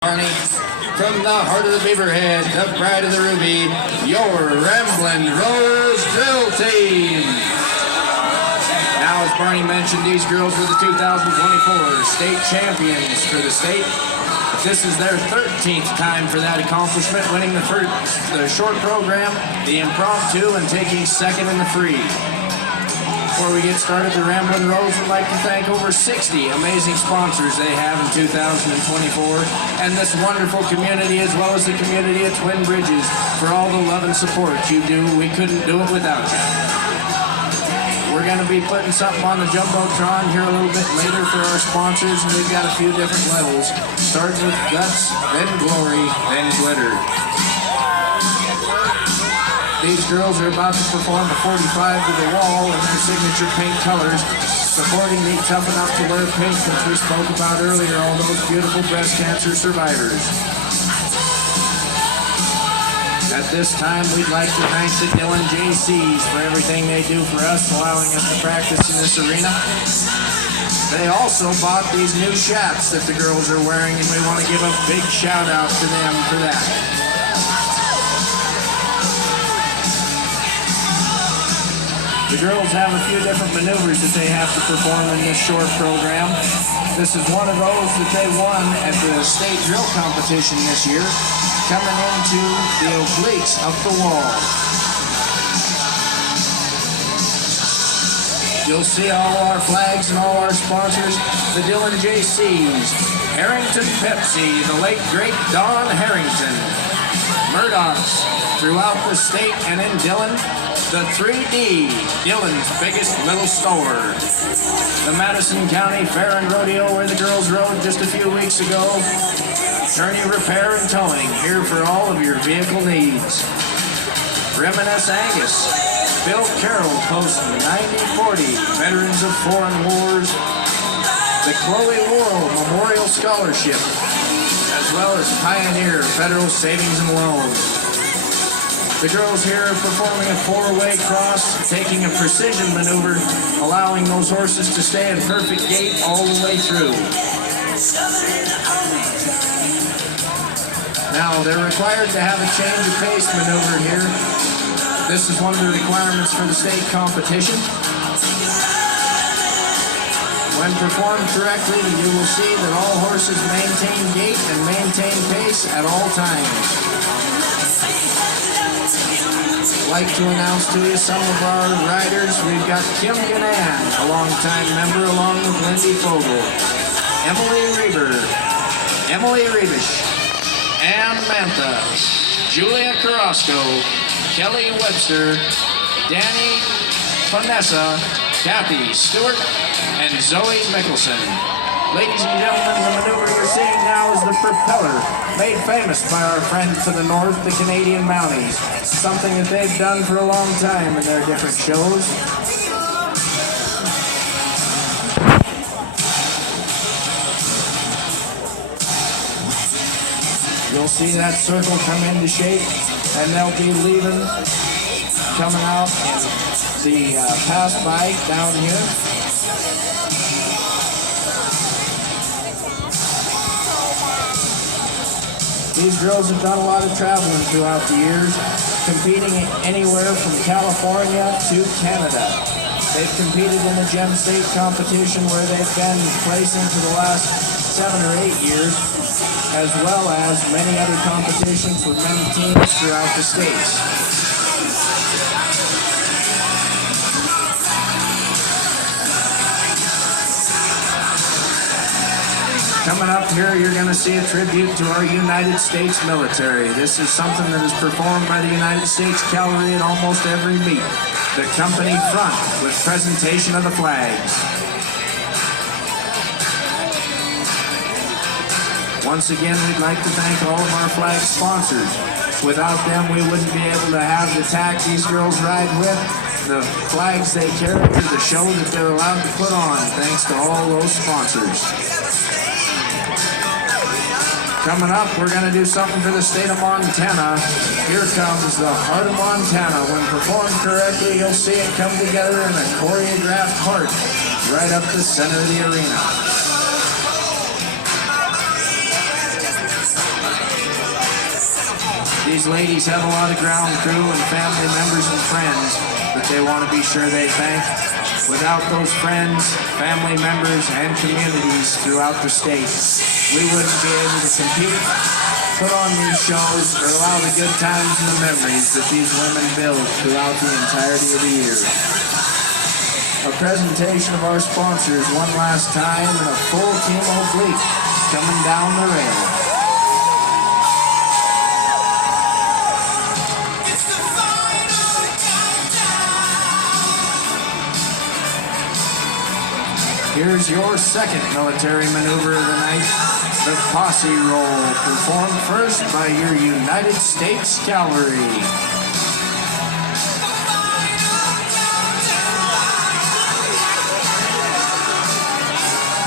Barney, from the heart of the Beaverhead, the pride of the Ruby, your Ramblin' Rose Drill Team. Now, as Barney mentioned, these girls were the 2024 state champions for the state. This is their 13th time for that accomplishment, winning the short program, the impromptu, and taking second in the free. Before we get started, the Ramblin' Rose would like to thank over 60 amazing sponsors they have in 2024, and this wonderful community, as well as the community of Twin Bridges, for all the love and support you do. We couldn't do it without you. We're going to be putting something on the Jumbotron here a little bit later for our sponsors, and we've got a few different levels, starting with Guts, then Glory, then Glitter. These girls are about to perform a 45 to the wall in their signature paint colors, supporting the Tough Enough to Wear paint which we spoke about earlier, all those beautiful breast cancer survivors. At this time, we'd like to thank the Dillon JCs for everything they do for us, allowing us to practice in this arena. They also bought these new chaps that the girls are wearing, and we want to give a big shout out to them for that. The girls have a few different maneuvers that they have to perform in this short program. This is one of those that they won at the state drill competition this year, coming into the obliques up the wall. You'll see all our flags and all our sponsors, the Dillon JCs, Harrington Pepsi, the late great Don Harrington, Murdoch's throughout the state and in Dillon, the 3D, Dillon's biggest little store. The Madison County Fair and Rodeo, where the girls rode just a few weeks ago. Kearney Repair and Towing, here for all of your vehicle needs. Reminisce Angus, Bill Carroll Post 9040, Veterans of Foreign Wars. The Chloe Worrell Memorial Scholarship, as well as Pioneer Federal Savings and Loans. The girls here are performing a four-way cross, taking a precision maneuver, allowing those horses to stay in perfect gait all the way through. Now, they're required to have a change of pace maneuver here. This is one of the requirements for the state competition. When performed correctly, you will see that all horses maintain gait and maintain pace at all times. I'd like to announce to you some of our riders. We've got Kim Ganan, a longtime member, along with Lindy Fogel, Emily Rebish, Ann Mantha, Julia Carrasco, Kelly Webster, Danny Vanessa, Kathy Stewart, and Zoe Mickelson. Ladies and gentlemen, the maneuver you're seeing now is the propeller, made famous by our friends to the north, the Canadian Mounties. Something that they've done for a long time in their different shows. You'll see that circle come into shape, and they'll be leaving, coming out in the pass by down here. These girls have done a lot of traveling throughout the years, competing anywhere from California to Canada. They've competed in the Gem State competition where they've been placing for the last 7 or 8 years, as well as many other competitions with many teams throughout the states. Coming up here, you're going to see a tribute to our United States military. This is something that is performed by the United States Cavalry at almost every meet. The company front with presentation of the flags. Once again, we'd like to thank all of our flag sponsors. Without them, we wouldn't be able to have the tack these girls ride with, the flags they carry, or the show that they're allowed to put on, thanks to all those sponsors. Coming up, we're going to do something for the state of Montana. Here comes the Heart of Montana. When performed correctly, you'll see it come together in a choreographed heart right up the center of the arena. These ladies have a lot of ground crew and family members and friends that they want to be sure they thank. Without those friends, family members, and communities throughout the state, we wouldn't be able to compete, put on these shows, or allow the good times and the memories that these women build throughout the entirety of the year. A presentation of our sponsors one last time and a full team oblique coming down the rail. Here's your second military maneuver of the night, the Posse Roll, performed first by your United States Cavalry.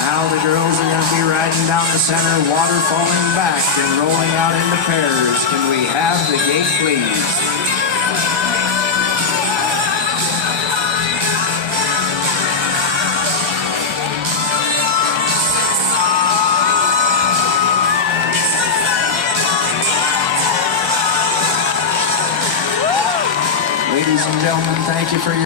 Now the girls are going to be riding down the center, water falling back and rolling out into pairs. Can we have the gate, please? Ladies and gentlemen, thank you for your